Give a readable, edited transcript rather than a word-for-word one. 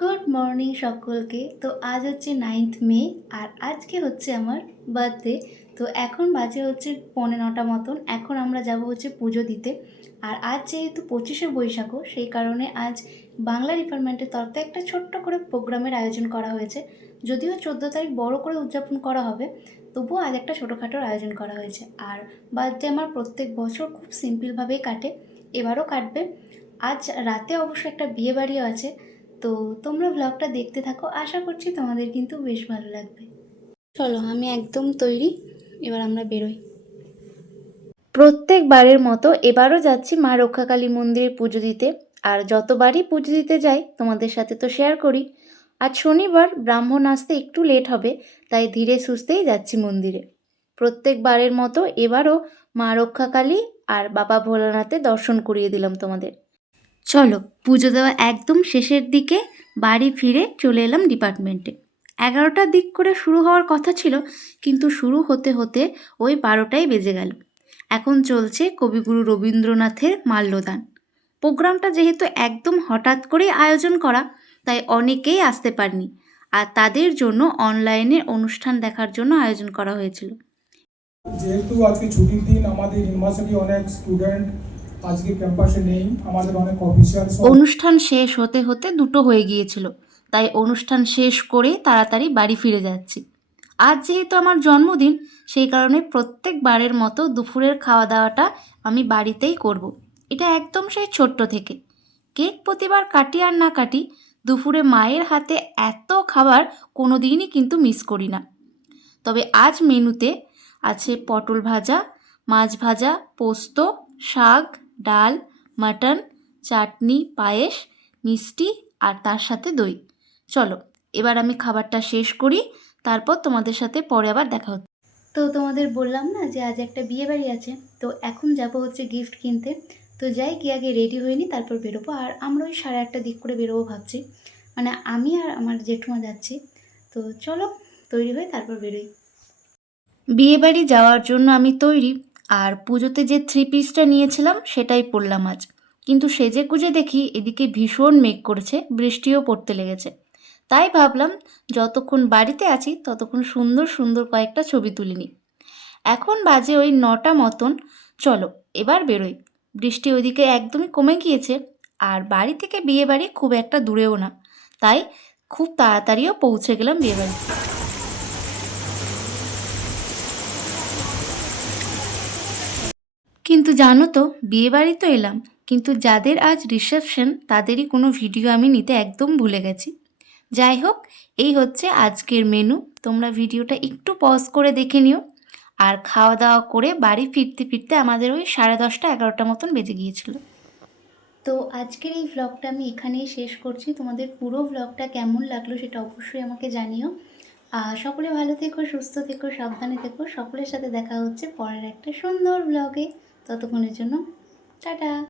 Good morning সকলকে। তো আজ হচ্ছে 9th মে আর আজকে হচ্ছে আমার বার্থডে। তো এখন বাজে হচ্ছে 9:45 মতন। এখন আমরা যাব হচ্ছে পুজো দিতে। আর আজ যেহেতু 25শে বৈশাখও, সেই কারণে আজ বাংলা ডিপার্টমেন্টের তরফ থেকে একটা ছোট্ট করে প্রোগ্রামের আয়োজন করা হয়েছে। যদিও 14 তারিখ বড় করে উদযাপন করা হবে, তবুও আজ একটা ছোটোখাটোর আয়োজন করা হয়েছে। আর বার্থডে আমার প্রত্যেক বছর খুব সিম্পলভাবেই কাটে, এবারও কাটবে। আজ রাতে অবশ্য একটা বিয়েবাড়িও আছে। তো তোমরা ব্লগটা দেখতে থাকো, আশা করছি তোমাদের কিন্তু বেশ ভালো লাগবে। চলো, আমি একদম তৈরি, এবার আমরা বেরোই। প্রত্যেকবারের মতো এবারও যাচ্ছি মা রক্ষাকালী মন্দিরে পুজো দিতে। আর যতবারই পুজো দিতে যাই তোমাদের সাথে তো শেয়ার করি। আজ শনিবার, ব্রাহ্মণ আসতে একটু লেট হবে, তাই ধীরে সুস্থেই যাচ্ছি মন্দিরে। প্রত্যেকবারের মতো এবারও মা রক্ষাকালী আর বাবা ভোলানাথের দর্শন করিয়ে দিলাম তোমাদের। চলো, পুজো দেওয়া একদম শেষের দিকে বাড়ি ফিরে চলে এলাম ডিপার্টমেন্টে। 11টার দিক করে শুরু হওয়ার কথা ছিল, কিন্তু শুরু হতে হতে ওই 12টাই বেজে গেল। এখন চলছে কবিগুরু রবীন্দ্রনাথের মাল্যদান। প্রোগ্রামটা যেহেতু একদম হঠাৎ করেই আয়োজন করা, তাই অনেকেই আসতে পারেনি, আর তাদের জন্য অনলাইনে অনুষ্ঠান দেখার জন্য আয়োজন করা হয়েছিল। যেহেতু আজকে ছুটির দিন, আমাদের ইউনিভার্সিটি অনেক স্টুডেন্ট আজকে ক্যাম্পাসে নেই, আমাদের অনেক অফিসিয়াল। অনুষ্ঠান শেষ হতে হতে 2টো হয়ে গিয়েছিল, তাই অনুষ্ঠান শেষ করে তাড়াতাড়ি বাড়ি ফিরে যাচ্ছি। আজ যেহেতু আমার জন্মদিন, সেই কারণে প্রত্যেকবারের মতো দুপুরের খাওয়া দাওয়াটা আমি বাড়িতেই করব। এটা একদম সেই ছোট্ট থেকে। কেক প্রতিবার কাটি আর না কাটি, দুপুরে মায়ের হাতে এত খাবার কোনো দিনই কিন্তু মিস করি না। তবে আজ মেনুতে আছে পটল ভাজা, মাছ ভাজা, পোস্ত, শাক, ডাল, মাটন, চাটনি, পায়েস, মিষ্টি আর তার সাথে দই। চলো, এবার আমি খাবারটা শেষ করি, তারপর তোমাদের সাথে পরে আবার দেখা হচ্ছে। তো তোমাদের বললাম না যে আজ একটা বিয়েবাড়ি আছে, তো এখন যাব হচ্ছে গিফট কিনতে। তো যাই, গিয়ে আগে রেডি হয়ে নিই, তারপর বেরোবো। আর আমরা ওই 1:30টার দিক করে বেরোবো ভাবছি, মানে আমি আর আমার জেঠুমা যাচ্ছি। তো চলো, তৈরি হয়ে তারপর বেরোই। বিয়েবাড়ি যাওয়ার জন্য আমি তৈরি। আর পুজোতে যে 3 পিসটা নিয়েছিলাম সেটাই পরলাম আজ। কিন্তু সেজে গুজে দেখি এদিকে ভীষণ মেঘ করেছে, বৃষ্টিও পড়তে লেগেছে। তাই ভাবলাম যতক্ষণ বাড়িতে আছি ততক্ষণ সুন্দর সুন্দর কয়েকটা ছবি তুলে নিই। এখন বাজে ওই 9টা মতন। চলো, এবার বেরোই। বৃষ্টি ওইদিকে একদমই কমে গিয়েছে, আর বাড়ি থেকে বিয়েবাড়ি খুব একটা দূরেও না, তাই খুব তাড়াতাড়িও পৌঁছে গেলাম বিয়েবাড়ি। কিন্তু জানো তো, বিয়েবাড়ি তো এলাম, কিন্তু যাদের আজ রিসেপশন তাদেরই কোনো ভিডিও আমি নিতে একদম ভুলে গেছি। যাই হোক, এই হচ্ছে আজকের মেনু। তোমরা ভিডিওটা একটু পজ করে দেখে নিও। আর খাওয়া দাওয়া করে বাড়ি ফিরতে ফিরতে আমাদের ওই 10:30 11টা মতন বেজে গিয়েছিল। তো আজকের এই ভ্লগটা আমি এখানেই শেষ করছি। তোমাদের পুরো ভ্লগটা কেমন লাগলো সেটা অবশ্যই আমাকে জানিও। আর সকলে ভালো থেকো, সুস্থ থেকো, সাবধানে থেকো। সকলের সাথে দেখা হচ্ছে পরের একটা সুন্দর ভ্লগে। ততক্ষণের জন্য টাটা।